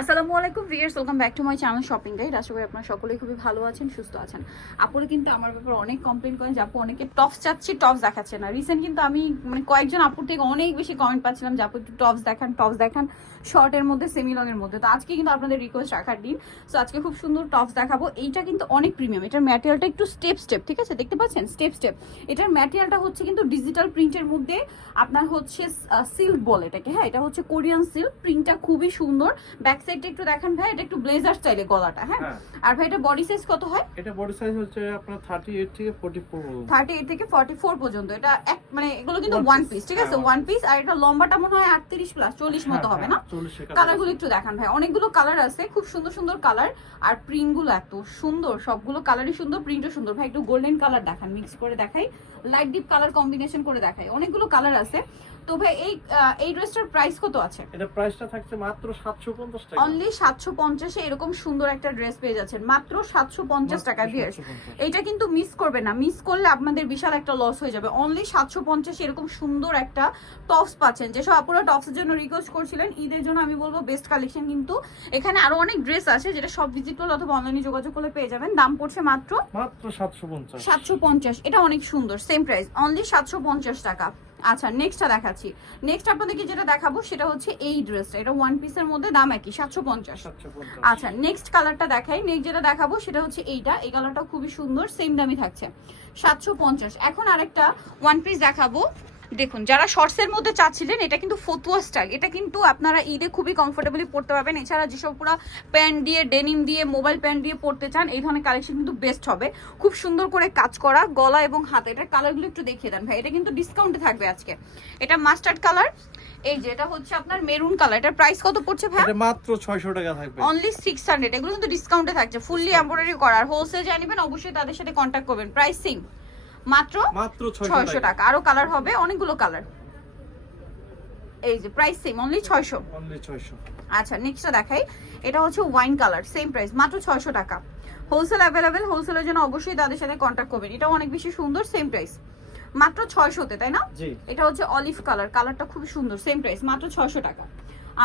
আসসালামু আলাইকুম viewers, welcome back to my channel shopping guide. আশা করি আপনারা সকলেই খুবই ভালো আছেন, সুস্থ আছেন। আপুরা কিন্তু আমার ব্যাপারে অনেক কমপ্লেন করেন যে আপু অনেকে টপস চাচ্ছি, টপস দেখাচ্ছে না। রিসেন্ট কিন্তু আমি কয়েকজন আপুর থেকে অনেক বেশি কমেন্ট পাচ্ছিলাম যে আপু একটু টপস দেখান শর্টের মধ্যে, সেমি লং এর মধ্যে। তো আজকে কিন্তু আপনাদের রিকোয়েস্ট রাখার দিন। সো আজকে খুব সুন্দর টপস দেখাবো। এইটা কিন্তু অনেক প্রিমিয়াম, এটার ম্যাটেরিয়ালটা একটু স্টেপ, ঠিক আছে? দেখতে পাচ্ছেন স্টেপ। এটার ম্যাটেরিয়ালটা হচ্ছে কিন্তু ডিজিটাল প্রিন্টের মধ্যে, আপনার হচ্ছে সিল্ক বলে এটাকে। হ্যাঁ, এটা হচ্ছে কোরিয়ান সিল্ক, প্রিন্টটা খুবই সুন্দর। ব্যাক সাইডটা একটু দেখেন ভাই, এটা একটু ব্লেজার স্টাইলে গলাটা। হ্যাঁ, আর ভাই এটা বডি সাইজ কত হয়? এটা বডি সাইজ হচ্ছে আপনার 38 থেকে 44 38 থেকে 44 পর্যন্ত। এটা এগুলো কিন্তু ওয়ান পিস, ঠিক আছে? One piece. আর এটা লম্বাটা মনে হয় 38 প্লাস 40 মতো হবে না? কালারগুলো একটু দেখান ভাই, অনেকগুলো কালার আছে, খুব সুন্দর সুন্দর কালার। আর প্রিন্টগুলো এত সুন্দর, সবগুলো কালারই সুন্দর, প্রিন্টও সুন্দর। ভাই একটু গোল্ডেন কালার দেখান, মিক্স করে দেখাই, লাইট ডিপ কালার কম্বিনেশন করে দেখাই, অনেকগুলো কালার আছে। তো ভাই এই ড্রেসটার প্রাইস কত আছে? এটা প্রাইসটা থাকছে মাত্র 750 টাকা। অনলি 750 এ এরকম সুন্দর একটা ড্রেস পেয়ে যাচ্ছেন মাত্র 750 টাকা দিয়ে। এটা কিন্তু মিস করবে না, মিস করলে আপনাদের বিশাল একটা লস হয়ে যাবে। অনলি 750 এরকম সুন্দর একটা টপস পাচ্ছেন। যেসব আপুরা টপসের জন্য রিকোয়েস্ট করছিলেন ঈদের জন্য, আমি বলবো বেস্ট কালেকশন। কিন্তু এখানে আরো অনেক ড্রেস আছে যেটা সব ভিজিট করলে অথবা অনলাইনে যোগাযোগ করলে পেয়ে যাবেন। দাম পড়ছে মাত্র 750। এটা অনেক সুন্দর, সেম প্রাইস, অনলি 750 টাকা। আচ্ছা, নেক্সটটা দেখাচ্ছি। নেক্সট আপনাদেরকে যেটা দেখাবো সেটা হচ্ছে এই ড্রেসটা। এটা ওয়ান পিসের মধ্যে, দাম একই 750। আচ্ছা, নেক্সট কালারটা দেখাই। নেক্সট যেটা দেখাবো সেটা হচ্ছে এইটা। এই কালারটা খুবই সুন্দর, সেম দামই থাকছে 750। এখন আরেকটা ওয়ান পিস দেখাবো। দেখুন, যারা শর্টসের মধ্যে চাচ্ছিলেন, এটা কিন্তু ফতুয়া স্টাইল। এটা কিন্তু আপনারা ঈদে খুবই কমফোর্টেবলি পড়তে পারবেন। এছাড়া যেসব পুরো প্যান্ট দিয়ে, ডেনিম দিয়ে, মোবাইল প্যান্ট দিয়ে পড়তে চান, এই ধরনের কালেকশন কিন্তু বেস্ট হবে। খুব সুন্দর করে কাজ করা গলা এবং হাতে। এটার কালারগুলো একটু দেখিয়ে দেন ভাই। এটা কিন্তু ডিসকাউন্টে থাকবে আজকে। এটা মাস্টার্ড কালার, এই যে এটা হচ্ছে আপনার মেরুন কালার। এটার প্রাইস কত পড়ছে ভাই? এটা মাত্র 600 টাকা থাকবে, অনলি 600। এগুলো কিন্তু ডিসকাউন্টে থাকছে, ফুললি এমব্রয়ডারি করা। আর হোলসেল যারা নেবেন অবশ্যই তাদের সাথে কন্ট্যাক্ট করবেন। প্রাইসিং মাত্র 600 টাকা। আরো কালার হবে, অনেকগুলো কালার। এই যে প্রাইস সেম, অনলি 600। আচ্ছা, নেক্সটটা দেখাই। এটা হচ্ছে ওয়াইন কালার, সেম প্রাইস, মাত্র 600 টাকা। হোলসেল অ্যাভেলেবেল, হোলসেলের জন্য অবশ্যই তাদের সাথে কন্ট্যাক্ট করবেন। এটা অনেক বেশি সুন্দর, সেম প্রাইস, মাত্র 600-তে, তাই না? এটা হচ্ছে অলিভ কালার, কালারটা খুব সুন্দর, সেম প্রাইস, মাত্র 600 টাকা।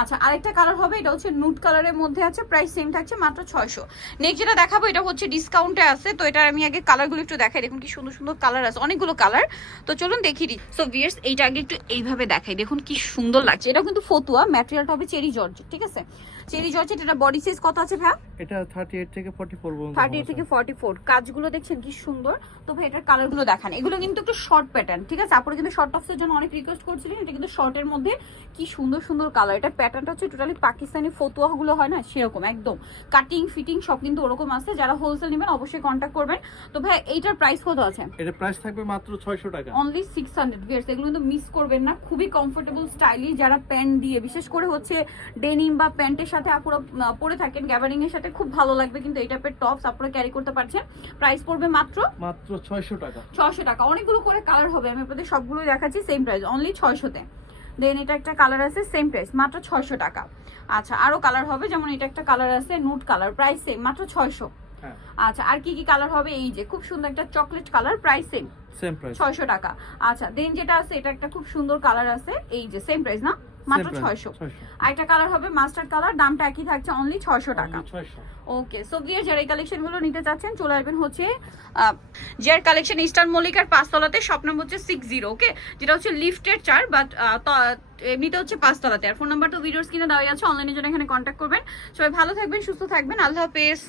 আচ্ছা, আরেকটা কালার হবে, এটা হচ্ছে নুড কালারের মধ্যে আছে, প্রাইস সেম থাকছে, মাত্র 600। নেক্সট যেটা দেখাবো এটা হচ্ছে ডিসকাউন্টে আছে। তো এটা আমি আগে কালারগুলো একটু দেখাই। দেখুন কি সুন্দর সুন্দর কালার আছে, অনেকগুলো কালার। তো চলুন দেখিয়ে দিই। সো ভিউয়ার্স, এইটা আগে একটু এইভাবে দেখাই, দেখুন কি সুন্দর লাগছে। এটা কিন্তু ফতুয়া, ম্যাটেরিয়ালটা হবে চেরি জর্জেট, ঠিক আছে? Cherry georgette. এটা বডি সাইজ কত আছে ভাই? এটা 38 থেকে 44 পর্যন্ত। 38 থেকে 44। কাজগুলো দেখছেন কি সুন্দর। তো ভাই এটার কালারগুলো দেখান। এগুলো কিন্তু একটু শর্ট প্যাটার্ন, ঠিক আছে? আপনারা কিন্তু শর্ট টপসের জন্য অনেক রিকোয়েস্ট করছিলেন। এটা কিন্তু শর্টের মধ্যে কি সুন্দর সুন্দর কালার। এটা প্যাটার্নটা হচ্ছে টোটালি পাকিস্তানি ফতুয়া গুলো হয় না, সেরকম একদম কাটিং ফিটিং সব কিন্তু ওরকম আছে। যারা হোলসেল নেবেন অবশ্যই কন্ট্যাক্ট করবেন। তো ভাই এইটার প্রাইস কত আছে? এটা প্রাইস থাকবে মাত্র 600 টাকা, অনলি 600 ভিউয়ার্স। এগুলো কিন্তু মিস করবেন না, খুবই কমফোর্টেবল স্টাইলি। যারা প্যান্ট দিয়ে, বিশেষ করে হচ্ছে ডেনিম বা প্যান্টের সাথে আপুরা পরে থাকেন, গ্যাবারিং এর সাথে খুব ভালো লাগবে কিন্তু এই টাইপের টপস আপনারা ক্যারি করতে পারছেন। প্রাইস পড়বে মাত্র 600 টাকা। 600 টাকা। অনেকগুলো করে কালার হবে, আমি আপনাদের সবগুলোই দেখাচ্ছি, সেম প্রাইস, অনলি 600-তে। দেন এটা একটা কালার আছে, সেম প্রাইস, মাত্র 600 টাকা। আচ্ছা, আরো কালার হবে, যেমন এটা একটা কালার আছে নুড কালার, প্রাইস সেম, মাত্র 600। আচ্ছা, আর কি কি কালার হবে? এই যে খুব সুন্দর একটা চকলেট কালার, প্রাইস সেম, 600 টাকা। আচ্ছা, দেন যেটা আছে এটা একটা খুব সুন্দর কালার আছে, এই যে সেম প্রাইস না, মাত্র 600। আর একটা কালার হবে মাস্টার্ড কালার, দামটা একই থাকছে, অনলি 600 টাকা। ওকে, সো গিয়ে যারা এই কালেকশন গুলো নিতে চাচ্ছেন চলে আসবেন হচ্ছে জের কালেকশন, ইস্টার্ন মল্লিকার 5 তলাতে, শপ নাম্বার হচ্ছে 60, ওকে? যেটা হচ্ছে লিফটের 4, বাট এমনিতে হচ্ছে 5 তলাতে। আর ফোন নাম্বার তো ভিডিওর স্ক্রিনে দেওয়া আছে, অনলাইনে জন্য এখানে কন্ট্যাক্ট করবেন। সবাই ভালো থাকবেন, সুস্থ থাকবেন, আল্লাহ হাফেজ।